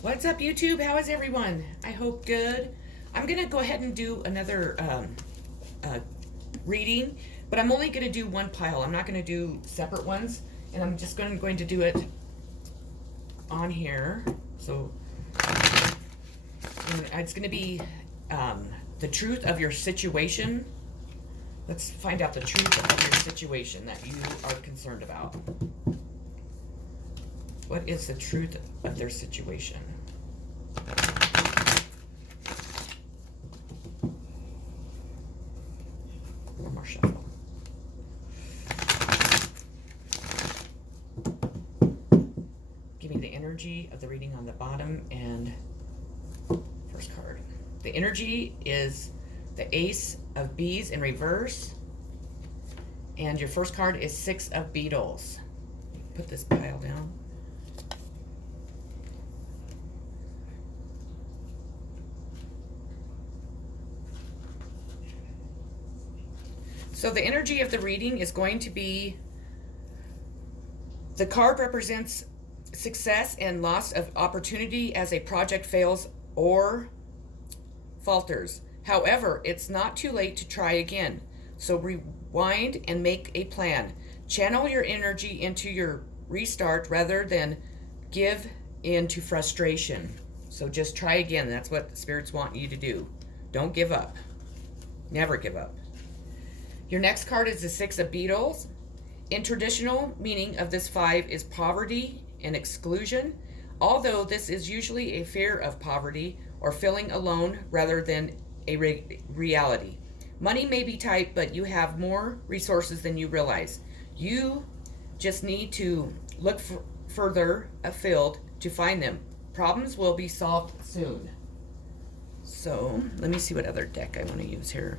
What's up, YouTube? How is everyone? I hope good. I'm going to go ahead and do another uh, reading, but I'm only going to do one pile. I'm not going to do separate ones, and I'm just going to do it on here. So it's going to be the truth of your situation. Let's find out the truth of your situation that you are concerned about. What is the truth of their situation? One more shuffle. Give me the energy of the reading on the bottom and first card. The energy is the Ace of Bees in reverse. And your first card is Six of Beetles. Put this pile down. So the energy of the reading is going to be, the card represents success and loss of opportunity as a project fails or falters. However, it's not too late to try again. So rewind and make a plan. Channel your energy into your restart rather than give in to frustration. So just try again. That's what the spirits want you to do. Don't give up. Never give up. Your next card is the Six of Beetles. In traditional meaning of this five is poverty and exclusion, although this is usually a fear of poverty or feeling alone rather than a reality. Money may be tight, but you have more resources than you realize. You just need to look further afield to find them. Problems will be solved soon. So let me see what other deck I want to use here.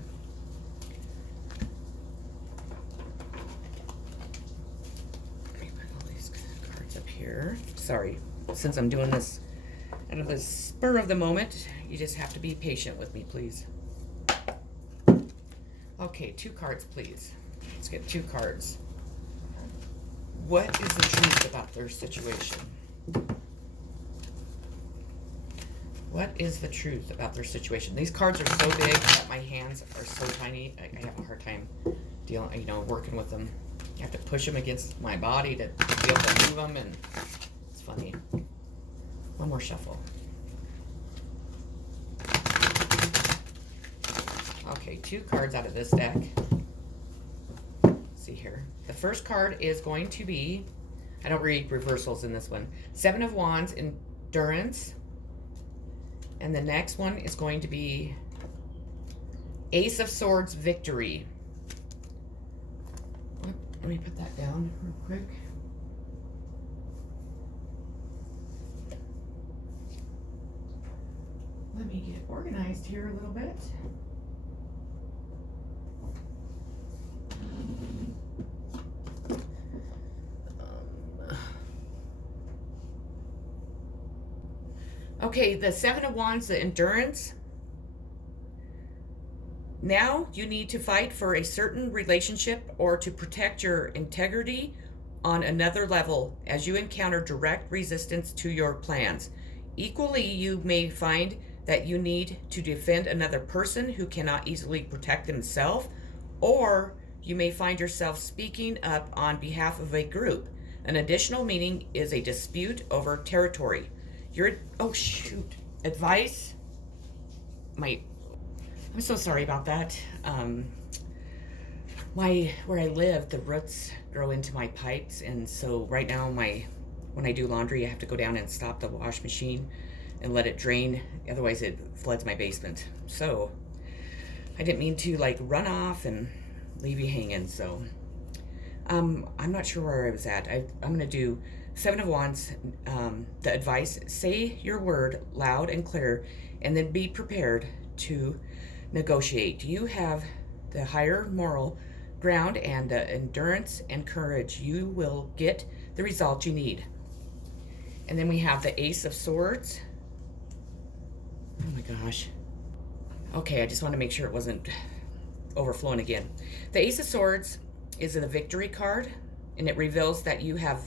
Here. Sorry, since I'm doing this out of the spur of the moment, you just have to be patient with me, please. Okay, 2 cards, please. Let's get 2 cards. What is the truth about their situation? What is the truth about their situation? These cards are so big that my hands are so tiny. I have a hard time dealing, working with them. I have to push them against my body to be able to move them, and it's funny. One more shuffle. Okay, 2 cards out of this deck. Let's see here. The first card is going to be, I don't read reversals in this one, 7 of Wands, endurance. And the next one is going to be Ace of Swords, victory. Let me put that down real quick. Let me get organized here a little bit. Okay, the 7 of Wands, the endurance. Now you need to fight for a certain relationship or to protect your integrity on another level as you encounter direct resistance to your plans. Equally, you may find that you need to defend another person who cannot easily protect himself, or you may find yourself speaking up on behalf of a group. An additional meaning is a dispute over territory. Advice might, I'm so sorry about that. Where I live, the roots grow into my pipes, and so right now when I do laundry, I have to go down and stop the wash machine and let it drain. Otherwise, it floods my basement. So I didn't mean to run off and leave you hanging. So I'm not sure where I was at. I'm gonna do 7 of Wands. The advice: say your word loud and clear, and then be prepared to negotiate. You have the higher moral ground and the endurance and courage. You will get the result you need. And then we have the Ace of Swords. Oh my gosh. Okay, I just want to make sure it wasn't overflowing again. The Ace of Swords is a victory card, and it reveals that you have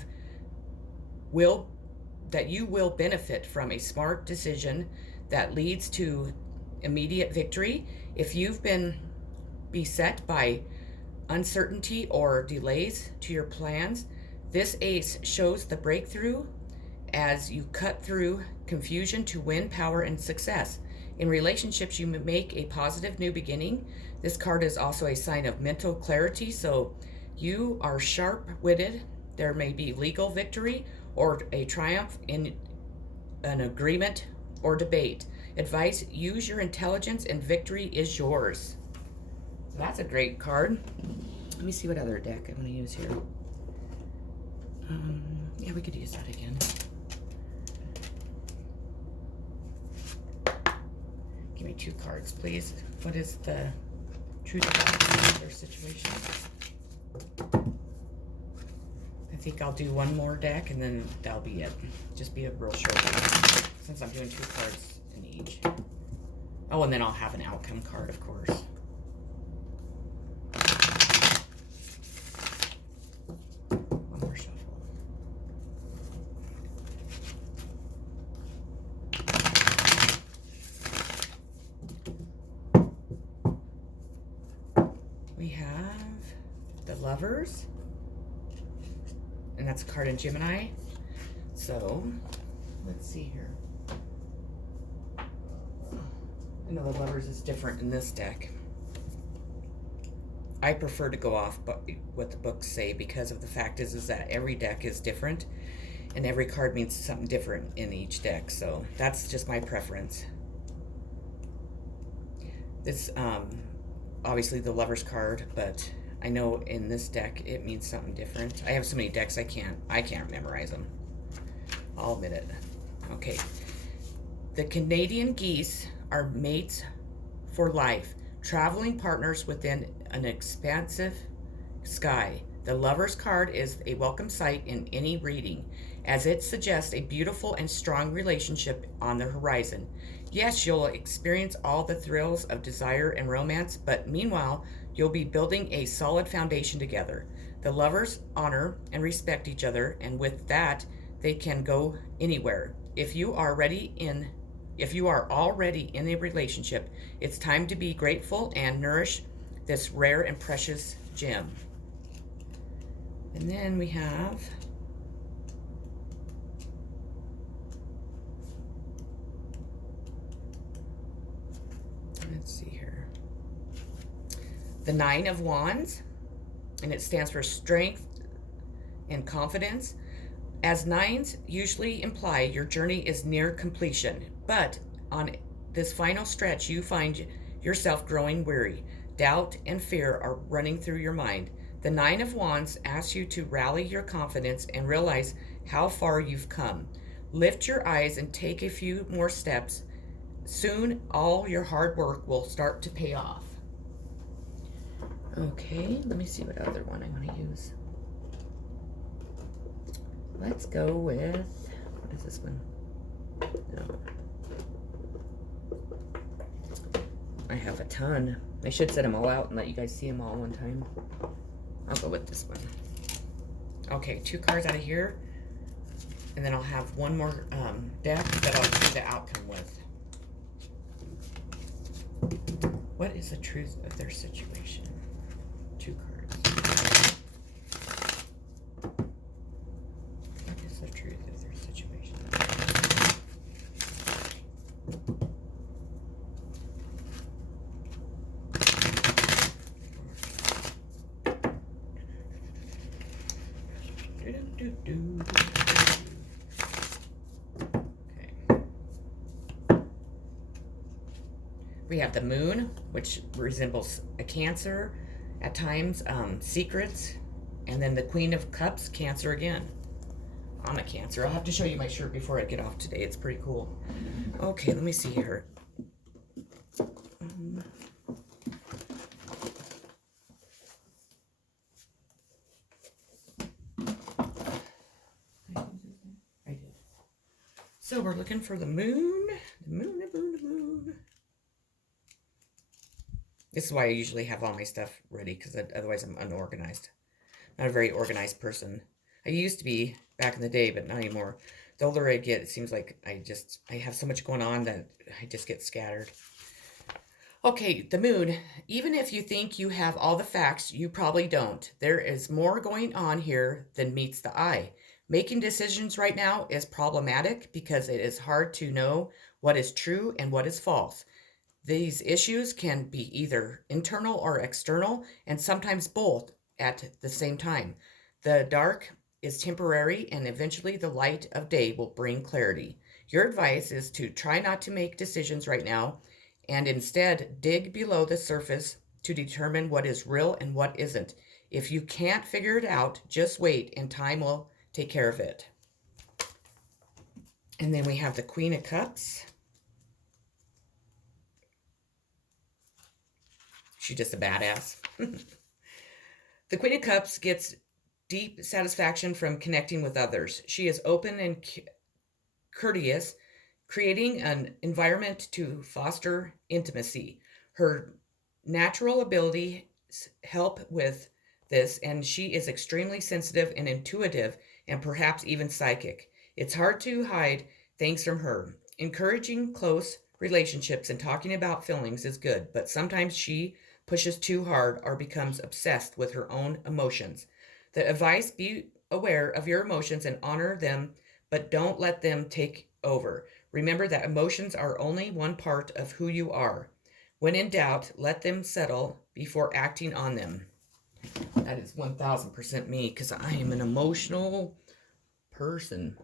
will that you will benefit from a smart decision that leads to immediate victory. If you've been beset by uncertainty or delays to your plans, this ace shows the breakthrough as you cut through confusion to win power and success. In relationships, you make a positive new beginning. This card is also a sign of mental clarity, so you are sharp-witted. There may be legal victory or a triumph in an agreement or debate. Advice: use your intelligence and victory is yours. So that's a great card. Let me see what other deck I'm going to use here. Yeah, we could use that again. Give me 2 cards, please. What is the truth about their situation? I think I'll do one more deck and then that'll be it. Just be a real short one since I'm doing 2 cards in each. Oh, and then I'll have an outcome card, of course. One more shuffle. We have the Lovers, and that's a card in Gemini. So let's see here. I know the Lovers is different in this deck. I prefer to go off what the books say, because of the fact is that every deck is different and every card means something different in each deck. So that's just my preference. This obviously the Lovers card, but I know in this deck it means something different. I have so many decks I can't memorize them. I'll admit it. Okay. The Canadian geese are mates for life, traveling partners within an expansive sky. The Lovers card is a welcome sight in any reading, as it suggests a beautiful and strong relationship on the horizon. Yes, you'll experience all the thrills of desire and romance, but meanwhile, you'll be building a solid foundation together. The Lovers honor and respect each other, and with that, they can go anywhere. If you are already in a relationship, it's time to be grateful and nourish this rare and precious gem. And then we have let's see here, the Nine of Wands, and it stands for strength and confidence. As nines usually imply, your journey is near completion, but on this final stretch, you find yourself growing weary. Doubt and fear are running through your mind. The Nine of Wands asks you to rally your confidence and realize how far you've come. Lift your eyes and take a few more steps. Soon, all your hard work will start to pay off. Okay, let me see what other one I want to use. Let's go with, what is this one? No. I have a ton. I should set them all out and let you guys see them all one time. I'll go with this one. Okay, 2 cards out of here. And then I'll have one more deck that I'll do the outcome with. What is the truth of their situation? 2 cards. What is the truth of their situation? Okay. We have the Moon, which resembles a Cancer at times, secrets, and then the Queen of Cups, Cancer again. I'm a Cancer. I'll have to show you my shirt before I get off today. It's pretty cool. Okay, let me see here. I did. So we're looking for the Moon. The Moon, the Moon, the Moon. This is why I usually have all my stuff ready, because otherwise I'm unorganized. Not a very organized person. I used to be back in the day, but not anymore. the older I get, it seems like I have so much going on that I just get scattered. Okay, the moon. Even if you think you have all the facts, you probably don't. There is more going on here than meets the eye. Making decisions right now is problematic because it is hard to know what is true and what is false. These issues can be either internal or external, and sometimes both at the same time. The dark is temporary, and eventually the light of day will bring clarity. Your advice is to try not to make decisions right now and instead dig below the surface to determine what is real and what isn't. If you can't figure it out, just wait and time will take care of it. And then we have the Queen of Cups. She's just a badass. The Queen of Cups gets deep satisfaction from connecting with others. She is open and courteous, creating an environment to foster intimacy. Her natural abilities help with this, and she is extremely sensitive and intuitive and perhaps even psychic. It's hard to hide things from her. Encouraging close relationships and talking about feelings is good, but sometimes she pushes too hard or becomes obsessed with her own emotions. The advice: be aware of your emotions and honor them, but don't let them take over. Remember that emotions are only one part of who you are. When in doubt, let them settle before acting on them. That is 1000% me, because I am an emotional person.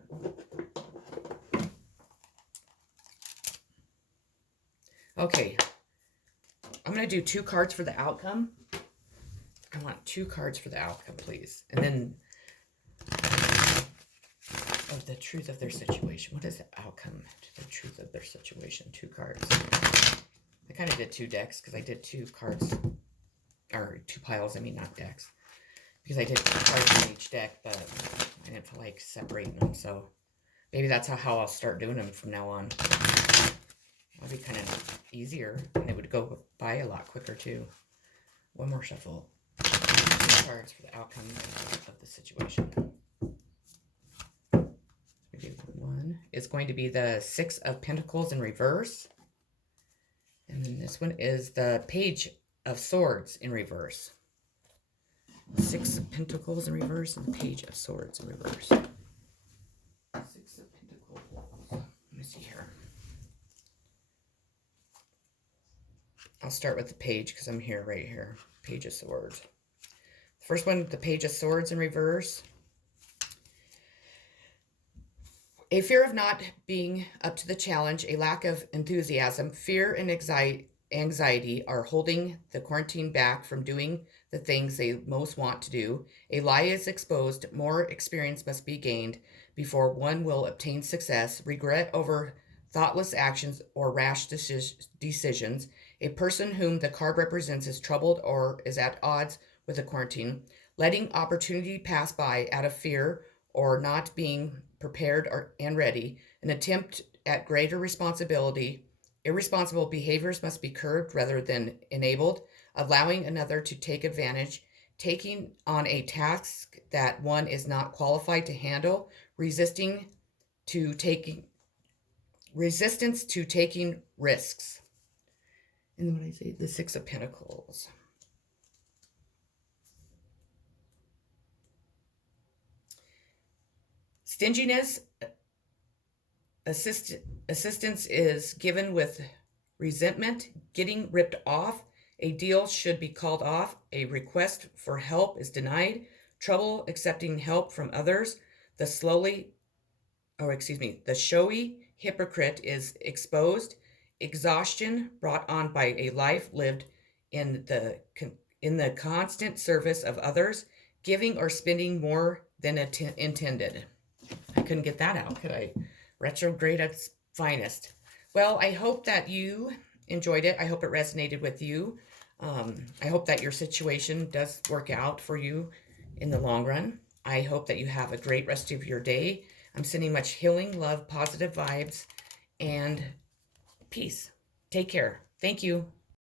Okay, I'm going to do 2 cards for the outcome. I want 2 cards for the outcome, please. And then the truth of their situation. What is the outcome to the truth of their situation? 2 cards. I kind of did 2 decks because I did 2 cards, or 2 piles, I mean, not decks. Because I did 2 cards in each deck, but I didn't feel like separating them, so maybe that's how I'll start doing them from now on. That'd be kind of easier, and it would go by a lot quicker, too. One more shuffle. 2 cards for the outcome of the situation. One is going to be the 6 of Pentacles in reverse. And then this one is the Page of Swords in reverse. 6 of Pentacles in reverse and the Page of Swords in reverse. 6 of Pentacles. Let me see here. I'll start with the Page because I'm here, right here. Page of Swords. The first one, the Page of Swords in reverse. A fear of not being up to the challenge, a lack of enthusiasm, fear, and anxiety are holding the quarantine back from doing the things they most want to do. A lie is exposed. More experience must be gained before one will obtain success. Regret over thoughtless actions or rash decisions. A person whom the card represents is troubled or is at odds with the quarantine. Letting opportunity pass by out of fear or not being prepared and ready, an attempt at greater responsibility. Irresponsible behaviors must be curbed rather than enabled, allowing another to take advantage, taking on a task that one is not qualified to handle, resistance to taking risks. And then when I say the 6 of Pentacles. Stinginess, assistance is given with resentment, getting ripped off. A deal should be called off. A request for help is denied. Trouble accepting help from others. The showy hypocrite is exposed. Exhaustion brought on by a life lived in the constant service of others, giving or spending more than intended. I couldn't get that out, could I? Retrograde at its finest. Well, I hope that you enjoyed it. I hope it resonated with you. I hope that your situation does work out for you in the long run. I hope that you have a great rest of your day. I'm sending much healing, love, positive vibes, and peace. Take care. Thank you.